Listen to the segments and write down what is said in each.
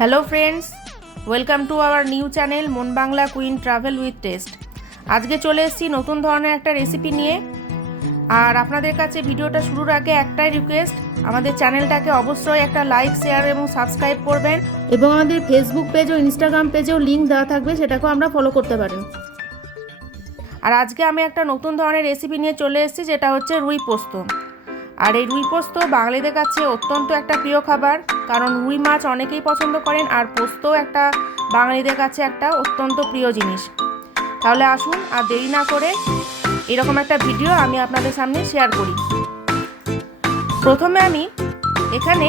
Hello friends, welcome to our new channel Mon Bangla queen travel with taste. আজকে চলে এসেছি নতুন ধরনের একটা রেসিপি নিয়ে। আর আপনাদের কাছে ভিডিওটা শুরুর আগে একটাই রিকোয়েস্ট, আমাদের চ্যানেলটাকে অবশ্যই একটা লাইক, শেয়ার এবং সাবস্ক্রাইব করবেন, এবং আমাদের ফেসবুক পেজ ও ইনস্টাগ্রাম পেজেও লিঙ্ক দেওয়া থাকবে, সেটাকেও আমরা ফলো করতে পারেন। আর আজকে আমি একটা নতুন ধরনের রেসিপি নিয়ে চলে এসেছি, যেটা হচ্ছে রুই পোস্ত। আর এই রুই পোস্ত বাঙালিদের কাছে অত্যন্ত একটা প্রিয় খাবার, কারণ রুই মাছ অনেকেই পছন্দ করেন, আর পোস্তও একটা বাঙালিদের কাছে একটা অত্যন্ত প্রিয় জিনিস। তাহলে আসুন আর দেরি না করে এরকম একটা ভিডিও আমি আপনাদের সামনে শেয়ার করি। প্রথমে আমি এখানে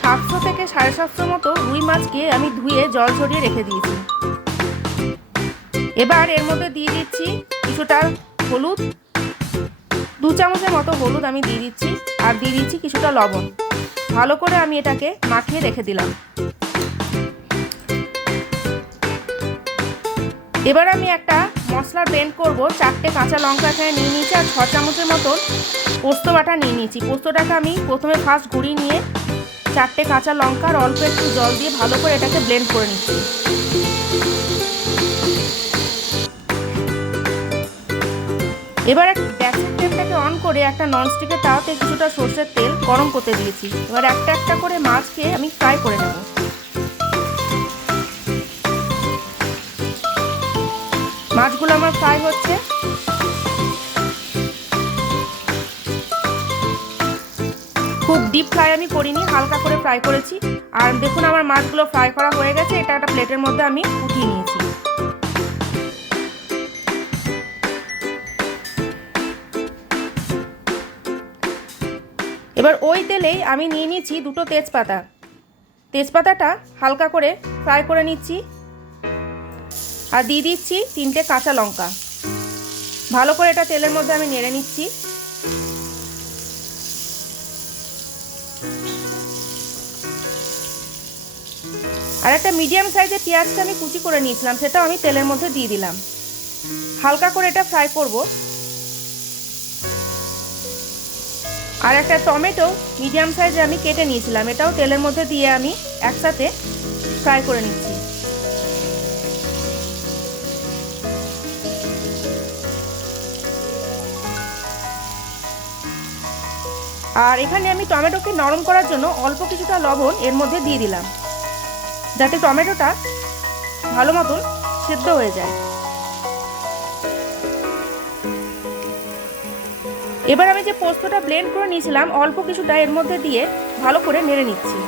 700 থেকে 750 মতো রুই মাছকে আমি ধুয়ে জল ঝরিয়ে রেখে দিয়েছি। এবার এর মধ্যে দিয়ে দিচ্ছি কিছুটা হলুদ, 2 চামচের মতো হলুদ আমি দিয়ে দিচ্ছি, আর দিয়ে দিচ্ছি কিছুটা লবণ। ভালো করে আমি এটাকে মাখিয়ে রেখে দিলাম। এবার আমি একটা মশলা ব্লেন্ড করব। 4টে কাঁচা লঙ্কা এখানে নিয়ে নিয়েছি, আর 6 চামচের মতন পোস্ত বাটা নিয়ে নিয়েছি। পোস্তটাকে আমি প্রথমে ফার্স্ট ঘুরিয়ে নিয়ে 4টে কাঁচা লঙ্কা আর অল্প একটু জল দিয়ে ভালো করে এটাকে ব্লেন্ড করে নিচ্ছি। এবার গ্যাসের ফ্লেমটাকে অন করে একটা ননস্টিকের তাওয়াতে কিছুটা সর্ষের তেল গরম করতে দিয়েছি। এবার একটা একটা করে মাছকে আমি ফ্রাই করে নেব। মাছগুলো আমার ফ্রাই হচ্ছে। খুব ডিপ ফ্রাই আমি করিনি, হালকা করে ফ্রাই করেছি। আর দেখুন আমার মাছগুলো ফ্রাই করা হয়ে গেছে। এটা একটা প্লেটের মধ্যে আমি উঠিয়ে নিয়েছি। এবার ওই তেলেই আমি নিয়ে নিচ্ছি 2টো তেজপাতা। তেজপাতাটা হালকা করে ফ্রাই করে নিচ্ছি, আর দিয়ে দিচ্ছি 3টে কাঁচা লঙ্কা। ভালো করে এটা তেলের মধ্যে আমি নেড়ে নিচ্ছি। আর একটা মিডিয়াম সাইজের পেঁয়াজটা আমি কুচি করে নিয়েছিলাম, সেটাও আমি তেলের মধ্যে দিয়ে দিলাম। হালকা করে এটা ফ্রাই করব। আর একটা টমেটো মিডিয়াম সাইজে আমি কেটে নিয়েছিলাম, এটাও তেলের মধ্যে দিয়ে আমি একসাথে ফ্রাই করে নিচ্ছি। আর এখানে আমি টমেটোকে নরম করার জন্য অল্প কিছুটা লবণ এর মধ্যে দিয়ে দিলাম, যাতে টমেটোটা ভালো মতন সেদ্ধ হয়ে যায়। এবার আমি যে পোস্তটা ব্লেন্ড করে নিয়েছিলাম অল্প কিছুটা এর মধ্যে দিয়ে ভালো করে নেড়ে নিচ্ছি।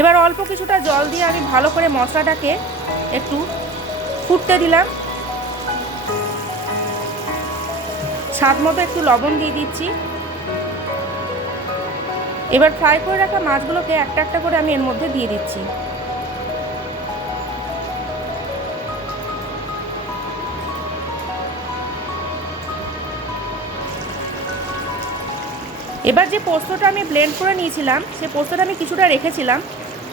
এবার অল্প কিছুটা জল দিয়ে আমি ভালো করে মশলাটাকে একটু ফুটতে দিলাম। স্বাদ মতো একটু লবণ দিয়ে দিচ্ছি। এবার ফ্রাই করে রাখা মাছগুলোকে একটা একটা করে আমি এর মধ্যে দিয়ে দিচ্ছি। এবার যে পোস্তটা আমি ব্লেন্ড করে নিয়েছিলাম, সে পোস্তটা আমি কিছুটা রেখেছিলাম,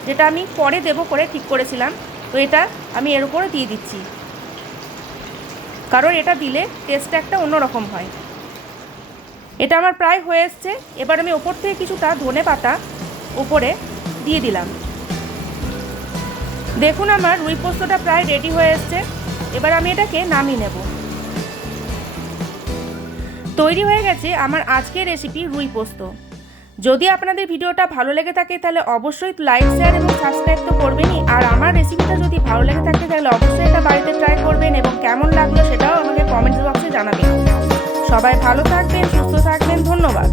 যেটা আমি পরে দেবো করে ঠিক করেছিলাম। তো এটা আমি এর উপরে দিয়ে দিচ্ছি, কারণ এটা দিলে টেস্টটা একটা অন্যরকম হয়। এটা আমার প্রায় হয়ে এসছে। এবার আমি ওপর থেকে কিছুটা ধনে পাতা উপরে দিয়ে দিলাম। দেখুন আমার রুই পোস্তটা প্রায় রেডি হয়ে এসছে। এবার আমি এটাকে নামিয়ে নেব। তৈরি হয়ে গেছে আমার আজকের রেসিপি রুই পোস্ত। যদি আপনাদের ভিডিওটা ভালো লেগে থাকে তাহলে অবশ্যই লাইক, শেয়ার এবং সাবস্ক্রাইব তো করবেনই। আর আমার রেসিপিটা যদি ভালো লেগে থাকে তাহলে অবশ্যই এটা বাড়িতে ট্রাই করবেন, এবং কেমন লাগলো সেটাও আমাকে কমেন্ট বক্সে জানাবেন। সবাই ভালো থাকবেন, সুস্থ থাকবেন। ধন্যবাদ।